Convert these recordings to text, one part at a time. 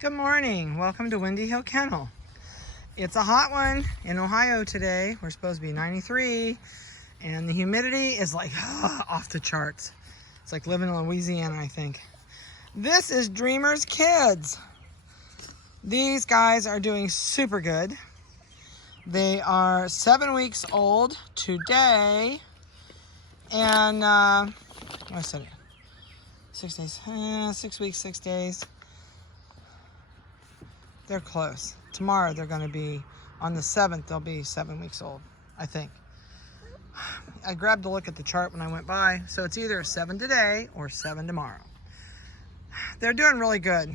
Good morning. Welcome to Windy Hill Kennel. It's a hot one in Ohio today. We're supposed to be 93 and the humidity is like off the charts. It's like living in Louisiana, I think. This is Dreamer's kids. These guys are doing super good. They are 7 weeks old today. And what I said, 6 days, 6 weeks, 6 days. They're close. Tomorrow they're going to be, on the 7th, they'll be 7 weeks old, I think. I grabbed a look at the chart when I went by, so it's either 7 today or 7 tomorrow. They're doing really good.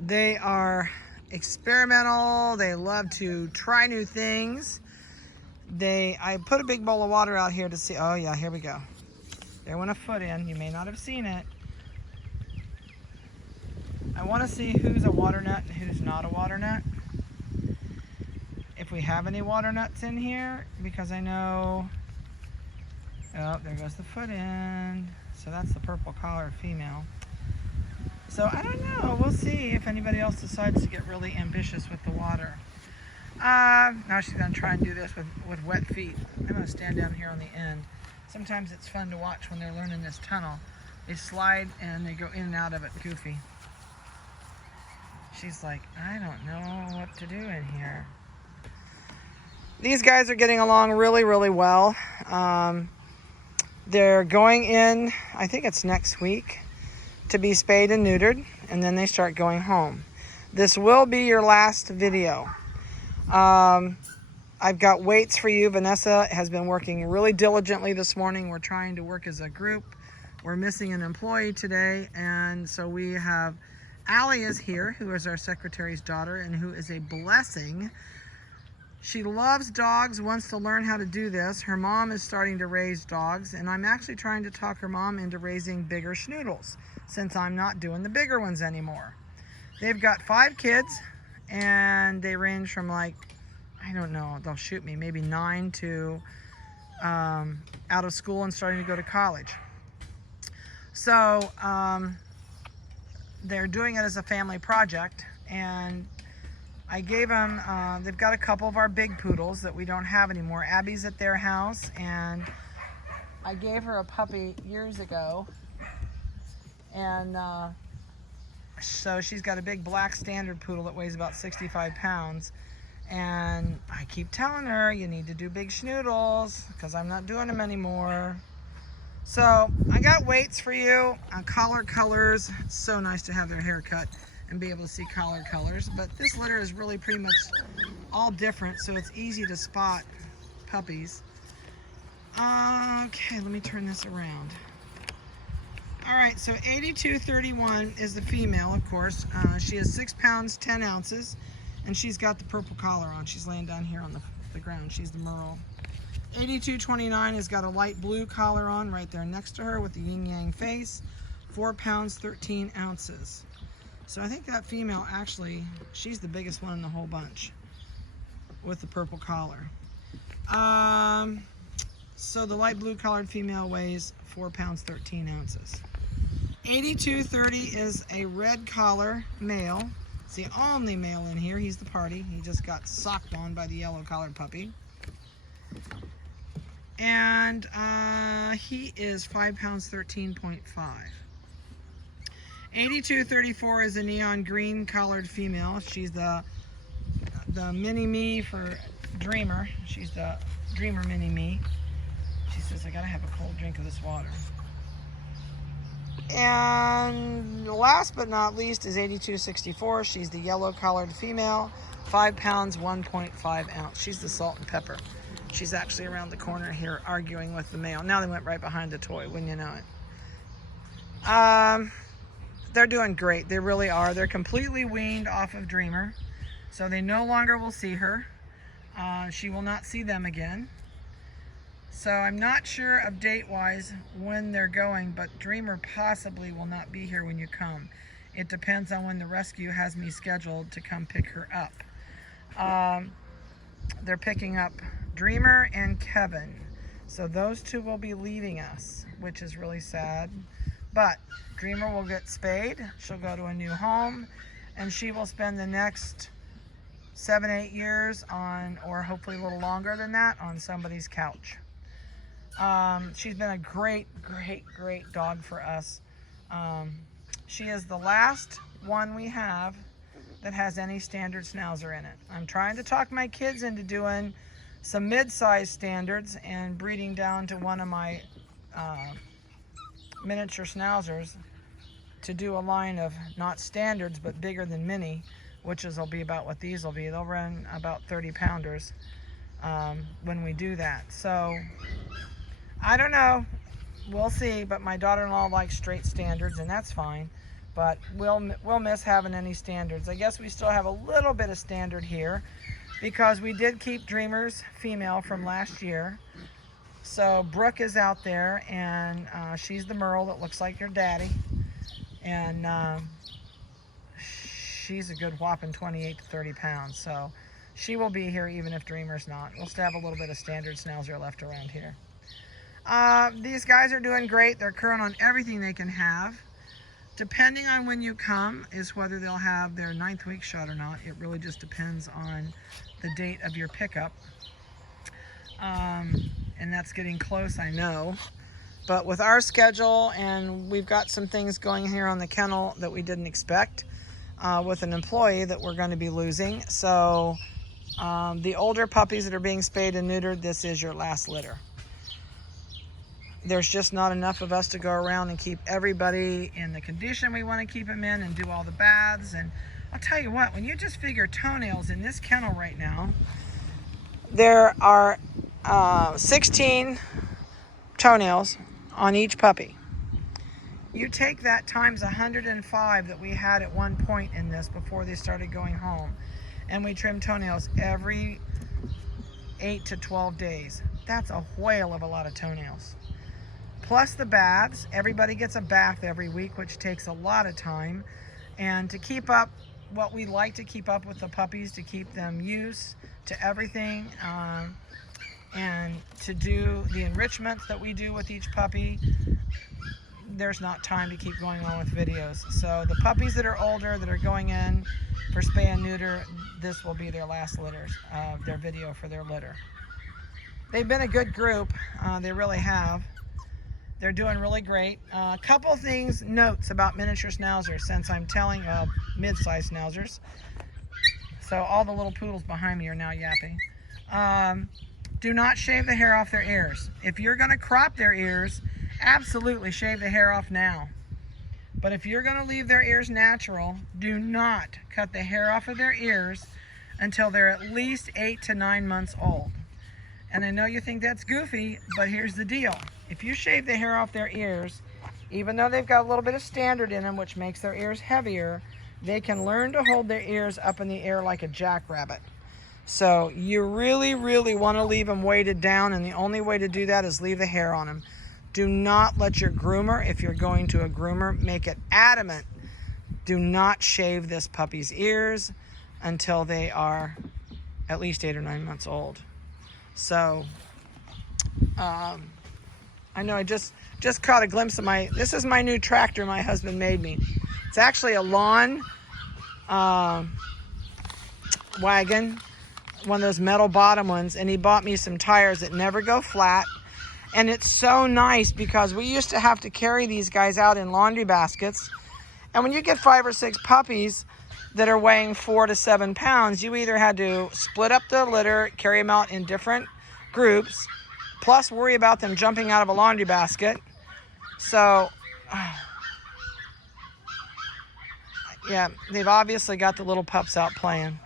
They are experimental. They love to try new things. I put a big bowl of water out here to see. Oh yeah, here we go. There went a foot in. You may not have seen it. I want to see who's a water nut and who's not a water nut. If we have any water nuts in here, because I know, oh, there goes the foot in. So that's the purple collar female. So I don't know. We'll see if anybody else decides to get really ambitious with the water. Now she's going to try and do this with wet feet. I'm going to stand down here on the end. Sometimes it's fun to watch when they're learning this tunnel. They slide and they go in and out of it goofy. She's like, I don't know what to do in here. These guys are getting along really, really well. They're going in, I think it's next week, to be spayed and neutered, and then they start going home. This will be your last video. I've got weights for you. Vanessa has been working really diligently this morning. We're trying to work as a group. We're missing an employee today, and so we have Allie is here, who is our secretary's daughter and who is a blessing. She loves dogs, wants to learn how to do this. Her mom is starting to raise dogs, and I'm actually trying to talk her mom into raising bigger schnoodles since I'm not doing the bigger ones anymore. They've got 5 kids, and they range from, like, I don't know, they'll shoot me, maybe 9 to out of school and starting to go to college. So, they're doing it as a family project, and I gave them, they've got a couple of our big poodles that we don't have anymore. Abby's at their house, and I gave her a puppy years ago, and so she's got a big black standard poodle that weighs about 65 pounds, and I keep telling her, you need to do big schnoodles, because I'm not doing them anymore. So I got weights for you on collar colors. It's so nice to have their hair cut and be able to see collar colors. But this litter is really pretty much all different, so it's easy to spot puppies. Okay, let me turn this around. All right, so 8231 is the female, of course. She is 6 pounds, 10 ounces, and she's got the purple collar on. She's laying down here on the ground. She's the Merle. 8229 has got a light blue collar on right there next to her with the yin-yang face. 4 pounds, 13 ounces. So I think that female, actually, she's the biggest one in the whole bunch with the purple collar. So the light blue collared female weighs 4 pounds, 13 ounces. 8230 is a red collar male. It's the only male in here. He's the party. He just got socked on by the yellow collared puppy. And he is 5 pounds, 13.5. 8234 is a neon green collared female. She's the mini-me for Dreamer. She's the Dreamer mini-me. She says, I gotta have a cold drink of this water. And last but not least is 8264. She's the yellow collared female. 5 pounds, 1.5 ounce. She's the salt and pepper. She's actually around the corner here arguing with the male. Now they went right behind the toy, wouldn't you know it? They're doing great. They really are. They're completely weaned off of Dreamer, so they no longer will see her. She will not see them again. So I'm not sure of date-wise when they're going, but Dreamer possibly will not be here when you come. It depends on when the rescue has me scheduled to come pick her up. They're picking up Dreamer and Kevin. So those two will be leaving us, which is really sad. But Dreamer will get spayed. She'll go to a new home, and she will spend the next 7-8 years on, or hopefully a little longer than that, on somebody's couch. She's been a great dog for us. She is the last one we have that has any standard Schnauzer in it. I'm trying to talk my kids into doing some mid-size standards and breeding down to one of my miniature Schnauzers to do a line of not standards but bigger than mini, which will be about what these will be. They'll run about 30 pounders when we do that. So I don't know, we'll see, but my daughter-in-law likes straight standards, and that's fine. But we'll miss having any standards. I guess we still have a little bit of standard here because we did keep Dreamer's female from last year. So Brooke is out there, and she's the Merle that looks like your daddy. And she's a good whopping 28 to 30 pounds. So she will be here even if Dreamer's not. We'll still have a little bit of standard Schnauzer left around here. These guys are doing great. They're current on everything they can have. Depending on when you come is whether they'll have their 9th week shot or not. It really just depends on the date of your pickup. And that's getting close, I know. But with our schedule, and we've got some things going here on the kennel that we didn't expect with an employee that we're going to be losing. So the older puppies that are being spayed and neutered, this is your last litter. There's just not enough of us to go around and keep everybody in the condition we want to keep them in and do all the baths. And I'll tell you what, when you just figure toenails in this kennel right now, there are 16 toenails on each puppy. You take that times 105 that we had at one point in this before they started going home, and we trim toenails every 8 to 12 days. That's a whale of a lot of toenails. Plus the baths. Everybody gets a bath every week, which takes a lot of time. And to keep up what we like to keep up with the puppies, to keep them used to everything, and to do the enrichments that we do with each puppy, there's not time to keep going on with videos. So the puppies that are older, that are going in for spay and neuter, this will be their last litters, their video for their litter. They've been a good group. They really have. They're doing really great. A couple things, notes about miniature Schnauzers, since I'm telling mid-sized Schnauzers. So all the little poodles behind me are now yapping. Do not shave the hair off their ears. If you're going to crop their ears, absolutely shave the hair off now. But if you're going to leave their ears natural, do not cut the hair off of their ears until they're at least 8 to 9 months old. And I know you think that's goofy, but here's the deal. If you shave the hair off their ears, even though they've got a little bit of standard in them, which makes their ears heavier, they can learn to hold their ears up in the air like a jackrabbit. So you really want to leave them weighted down, and the only way to do that is leave the hair on them. Do not let your groomer, if you're going to a groomer, make it adamant. Do not shave this puppy's ears until they are at least 8 or 9 months old. So, I know I just caught a glimpse of this is my new tractor my husband made me. It's actually a lawn wagon, one of those metal bottom ones, and he bought me some tires that never go flat. And it's so nice because we used to have to carry these guys out in laundry baskets. And when you get 5 or 6 puppies that are weighing 4 to 7 pounds, you either had to split up the litter, carry them out in different groups, plus worry about them jumping out of a laundry basket. So, yeah, they've obviously got the little pups out playing.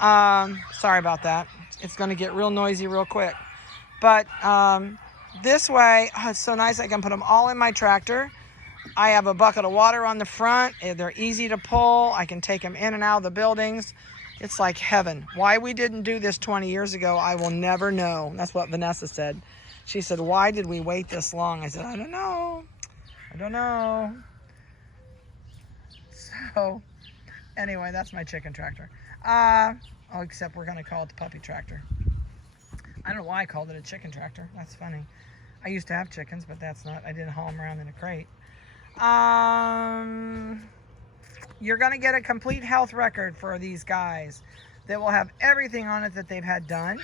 Sorry about that. It's going to get real noisy real quick. But this way, it's so nice. I can put them all in my tractor. I have a bucket of water on the front. They're easy to pull. I can take them in and out of the buildings. It's like heaven. Why we didn't do this 20 years ago, I will never know. That's what Vanessa said. She said, why did we wait this long? I said, I don't know. I don't know. So, anyway, that's my chicken tractor. Except we're going to call it the puppy tractor. I don't know why I called it a chicken tractor. That's funny. I used to have chickens, but that's not. I didn't haul them around in a crate. You're going to get a complete health record for these guys that will have everything on it that they've had done.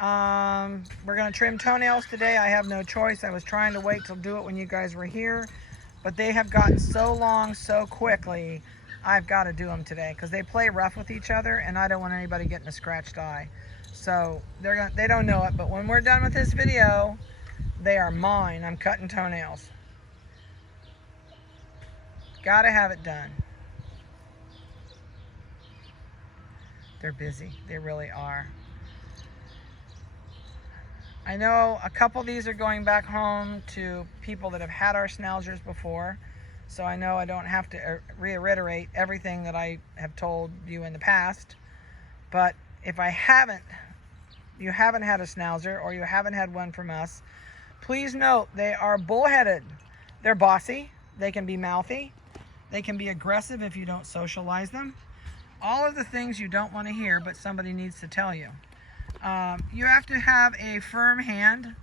We're going to trim toenails today. I have no choice. I was trying to wait to do it when you guys were here, but they have gotten so long so quickly. I've got to do them today because they play rough with each other, and I don't want anybody getting a scratched eye. So they don't know it, but when we're done with this video, they are mine. I'm cutting toenails. Got to have it done. They're busy. They really are. I know a couple of these are going back home to people that have had our Schnauzers before. So I know I don't have to reiterate everything that I have told you in the past. But if you haven't had a Schnauzer or you haven't had one from us, please note they are bullheaded. They're bossy. They can be mouthy. They can be aggressive if you don't socialize them. All of the things you don't want to hear, but somebody needs to tell you. You have to have a firm hand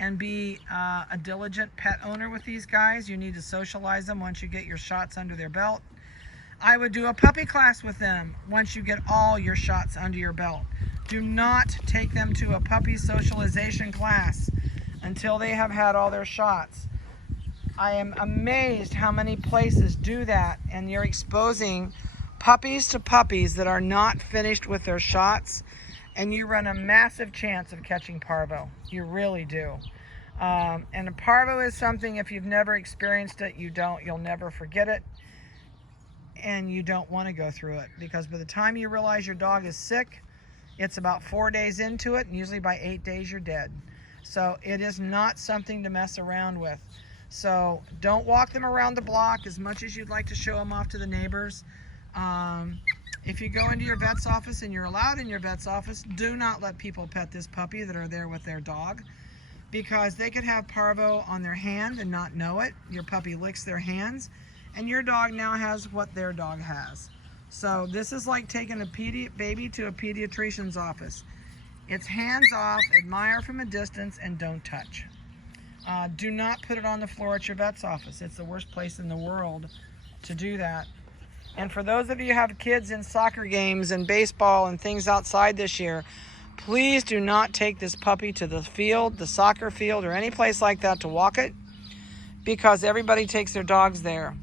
and be a diligent pet owner with these guys. You need to socialize them once you get your shots under their belt. I would do a puppy class with them once you get all your shots under your belt. Do not take them to a puppy socialization class until they have had all their shots. I am amazed how many places do that, and you're exposing puppies to puppies that are not finished with their shots, and you run a massive chance of catching parvo. You really do. And a parvo is something, if you've never experienced it, you'll never forget it, and you don't want to go through it, because by the time you realize your dog is sick, it's about 4 days into it, and usually by 8 days you're dead. So it is not something to mess around with. So don't walk them around the block as much as you'd like to show them off to the neighbors. If you go into your vet's office, and you're allowed in your vet's office, do not let people pet this puppy that are there with their dog, because they could have parvo on their hand and not know it. Your puppy licks their hands, and your dog now has what their dog has. So this is like taking a baby to a pediatrician's office. It's hands off, admire from a distance, and don't touch. Do not put it on the floor at your vet's office. It's the worst place in the world to do that. And for those of you who have kids in soccer games and baseball and things outside this year, please do not take this puppy to the field, the soccer field, or any place like that to walk it, because everybody takes their dogs there.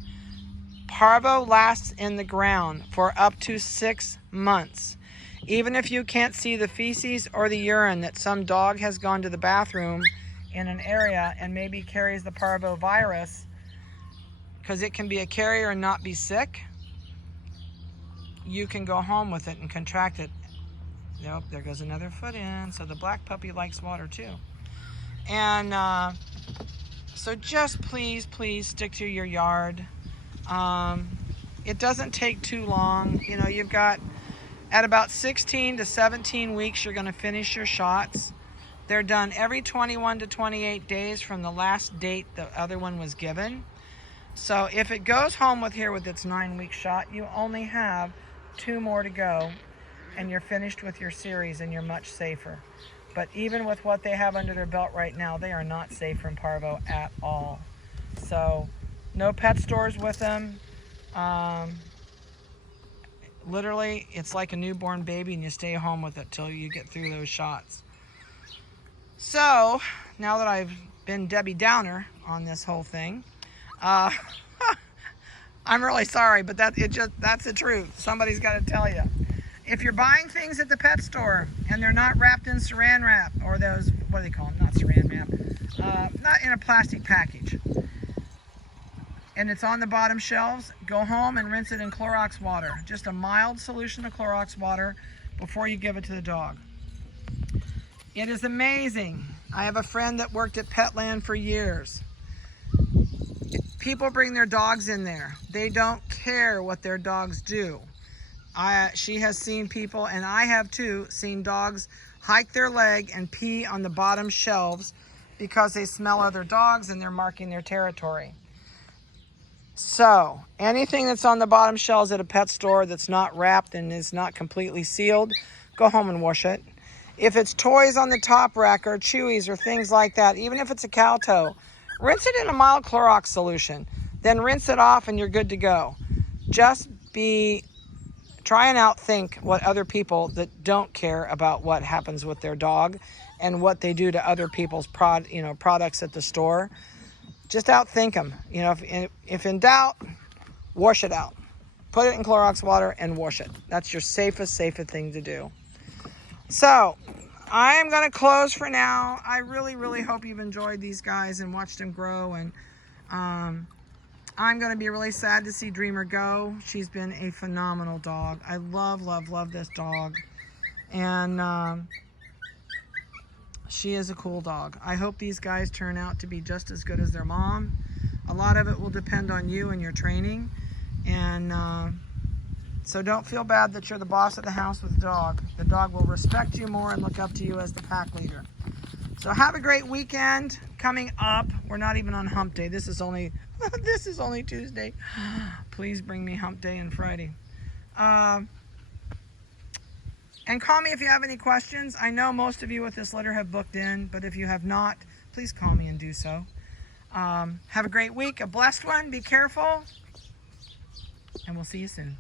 Parvo lasts in the ground for up to 6 months. Even if you can't see the feces or the urine that some dog has gone to the bathroom in an area and maybe carries the parvo virus, because it can be a carrier and not be sick, you can go home with it and contract it. Nope, there goes another foot in. So the black puppy likes water too. And so just please stick to your yard. It doesn't take too long. You know, you've got, at about 16 to 17 weeks, you're going to finish your shots. They're done every 21 to 28 days from the last date the other one was given. So if it goes home with its 9-week shot, you only have 2 more to go, and you're finished with your series, and you're much safer. But even with what they have under their belt right now, they are not safe from parvo at all. So no pet stores with them. Literally, it's like a newborn baby, and you stay home with it till you get through those shots. So now that I've been Debbie Downer on this whole thing, I'm really sorry, but that's the truth. Somebody's got to tell you. If you're buying things at the pet store and they're not wrapped in saran wrap, or those, what do they call them? Not saran wrap. Not in a plastic package, and it's on the bottom shelves, go home and rinse it in Clorox water. Just a mild solution of Clorox water before you give it to the dog. It is amazing. I have a friend that worked at Petland for years. People bring their dogs in there. They don't care what their dogs do. She has seen people, and I have too, seen dogs hike their leg and pee on the bottom shelves because they smell other dogs and they're marking their territory. So anything that's on the bottom shelves at a pet store that's not wrapped and is not completely sealed, go home and wash it. If it's toys on the top rack or chewies or things like that, even if it's a cow toe, rinse it in a mild Clorox solution. then rinse it off and you're good to go. Just try and outthink what other people that don't care about what happens with their dog and what they do to other people's products at the store. Just outthink them. You know, if in doubt, wash it out. Put it in Clorox water and wash it. That's your safest thing to do. So I am going to close for now. I really hope you've enjoyed these guys and watched them grow. And I'm going to be really sad to see Dreamer go. She's been a phenomenal dog. I love this dog. And she is a cool dog. I hope these guys turn out to be just as good as their mom. A lot of it will depend on you and your training. And so don't feel bad that you're the boss of the house with the dog. The dog will respect you more and look up to you as the pack leader. So have a great weekend coming up. We're not even on hump day. This is only Tuesday. Please bring me hump day and Friday. And call me if you have any questions. I know most of you with this litter have booked in, but if you have not, please call me and do so. Have a great week, a blessed one. Be careful, and we'll see you soon.